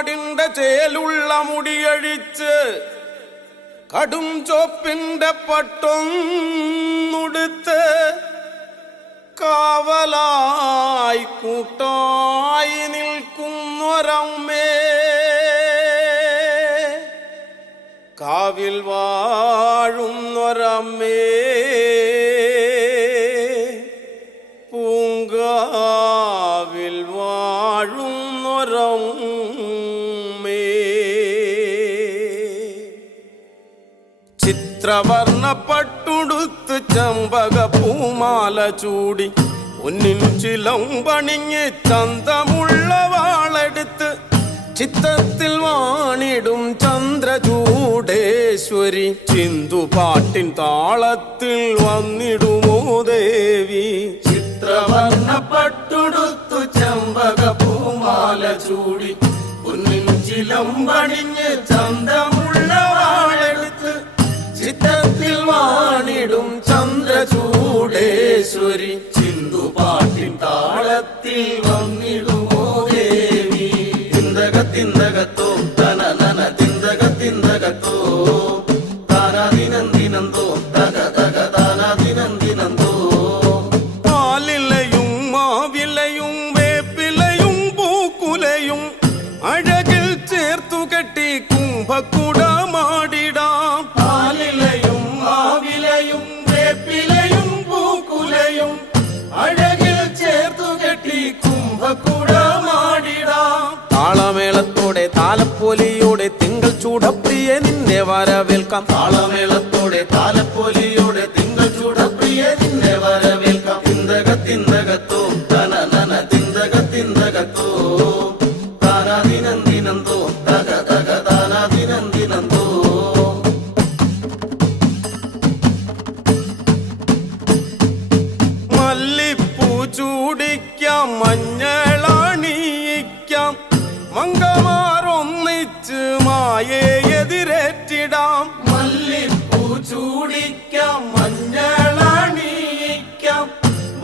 ആടിന്റെ ചേലുള്ള മുടിയഴിച്ച് കടും ചോപ്പിന്റെ പട്ടൊന്നുടുത്ത് കാവലായി കൂട്ടായി നിൽക്കുന്നൊരമ്മേ, കാവിൽ വാഴുന്നൊരമ്മേ, പൂങ്കാവിൽ വാഴുന്നൊരമ്മേ. ചിത്രവർണ്ണ പട്ടുടുത്ത് ചമ്പക പൂമാല ചൂടി പൊന്നിൻ ചിലമ്പണിഞ്ഞ് ചന്തമുള്ള വാളെടുത്ത് ചിത്തത്തിൽ വാണിടും ചന്ദ്രചൂടേശ്വരി, ചിന്തുപാട്ടിൻ താളത്തിൽ വന്നിടുമോ ദേവി. ചിത്രവർണ്ണ പട്ടുടുത്തു ചമ്പക പൂമാല ചൂടി പൊന്നിൻ ചിലമ്പണിഞ്ഞ് ചന്തമുള്ള വാളെടുത്ത് ചിത്തത്തിൽ വാണിടും ചന്ദ്രചൂടേശ്വരി, ചിന്തുപാട്ടിൻ താളത്തിൽ വന്നിടുമോ ദേവി. തിന്തകത്തോ തന നന തിന്തകത്തോ താനാദിനന്ദിനന്തോ തക തക താനാദിനന്ദിനന്തോ. പാലിലയും മാവിലയും വേപ്പിലയും പൂക്കുലയും അഴകിൽ ചേർത്തു കെട്ടി കുംഭക്കുടമാടിടാം. പാലിലയും മാവിലയും വേപ്പിലയും പൂക്കുലയും അഴകിൽ ചേർത്തു കെട്ടി കുംഭക്കുടമാടിടാം. താളമേളത്തോടെ താലപ്പൊലിയോടെ തിങ്കൾ ചൂടപ്രിയ നിന്നെ വരവേൽക്കാം. താളമേളത്തോടെ താലപ്പൊലിയോടെ തിങ്കൾ ചൂടപ്രിയ നിന്നെ വരവേൽക്കാം. തിന്തകത്തോ തന നന തിന്തകത്തോ താനാദിനന്ദിനന്തോ തക തക താനാദിനന്ദിനന്തോ. മല്ലിപ്പൂ ചൂടിക്കാം, മഞ്ഞളണിയിക്കാം, മങ്കമാരൊന്നിച്ച് മായേ എതിരേറ്റിടാം. മല്ലിപ്പൂ ചൂടിക്കാം, മഞ്ഞളണിയിക്കാം,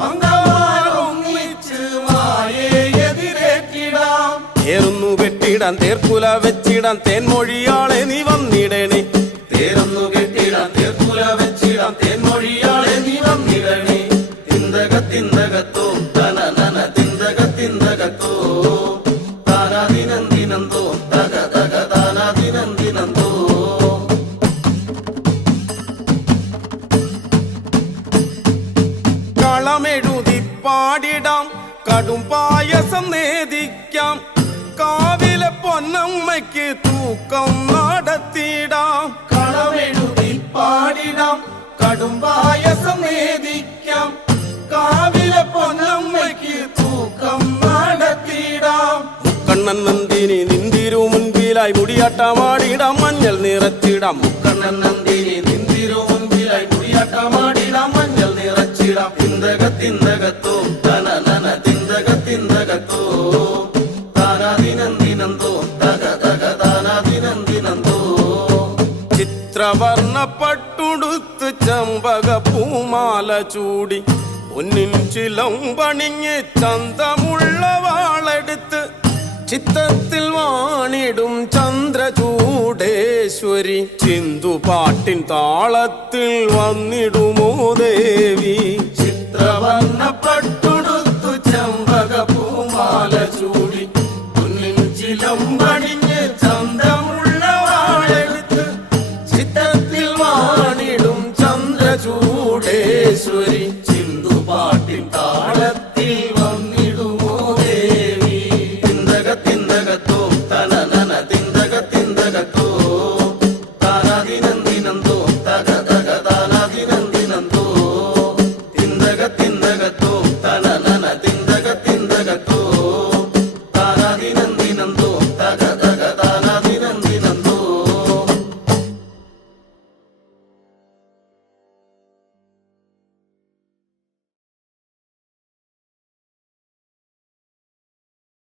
മങ്കമാരൊന്നിച്ച് മായേ എതിരേറ്റിടാം. തേരുന്നു കെട്ടിടാൻ തേർക്കുല വെച്ചിടാൻ തേൻമൊഴിയാളെ നീ വന്നിടണേ. തേരുന്നു കെട്ടിടാൻ തേർക്കുല വെച്ചിടാൻ തേൻമൊഴിയാളെ നീ വന്നിടണേ. തിന്തകത്തോ തന നന തിന്തകത്തോ താനാദിനന്ദിനന്തോ തക തക താനാദിനന്ദിനന്തോ. കളമെഴുതി പാടിടാം, കടും പായസം നേദിക്കാം, കാവിലെ പൊന്നമ്മയ്ക്ക് തൂക്കം നടത്തിടാം. കളമെഴുതി പാടിടാം, കടും പായസം നേദിക്കാം, കാവിലെ പൊന്നമ്മയ്ക്ക് തൂക്കം നടത്തിടാം. മുക്കണ്ണൻ നന്ദിനി നിന്തിരു മുൻപിലായി മുടിയാട്ടമാടിടാം, മഞ്ഞൾ നിറച്ചിടാം. മുക്കണ്ണൻ നന്ദിനി നിന്തിരു മുൻപിലായി മുടിയാട്ടമാടിടാം, മഞ്ഞൾ നിറച്ചിടാം. തിന്തകത്തോ തന നന തിന്തകത്തോ താനാദിനന്ദിനന്തോ തക തക താനാദിനന്ദിനന്തോ. ചിത്രവർണ്ണ പട്ടുടുത്ത് ചമ്പക പൂമാല ചൂടി പൊന്നിൻ ചിലമ്പണിഞ്ഞ് ചന്തമുള്ള വാളെടുത്ത് ചിത്തത്തിൽ വാണിടും ചന്ദ്രചൂടേശ്വരി, ചിന്തുപാട്ടിൻ താളത്തിൽ വന്നിടുമോ ദേവി. ചിത്രവർണ്ണ പട്ടുടുത്തു ചമ്പക പൂമാല ചൂടി പൊന്നിൻ ചിലമ്പണിഞ്ഞ് ചന്തമുള്ള വാളെടുത്ത് ചിത്തത്തിൽ വാണിടും ചന്ദ്രചൂടേശ്വരി,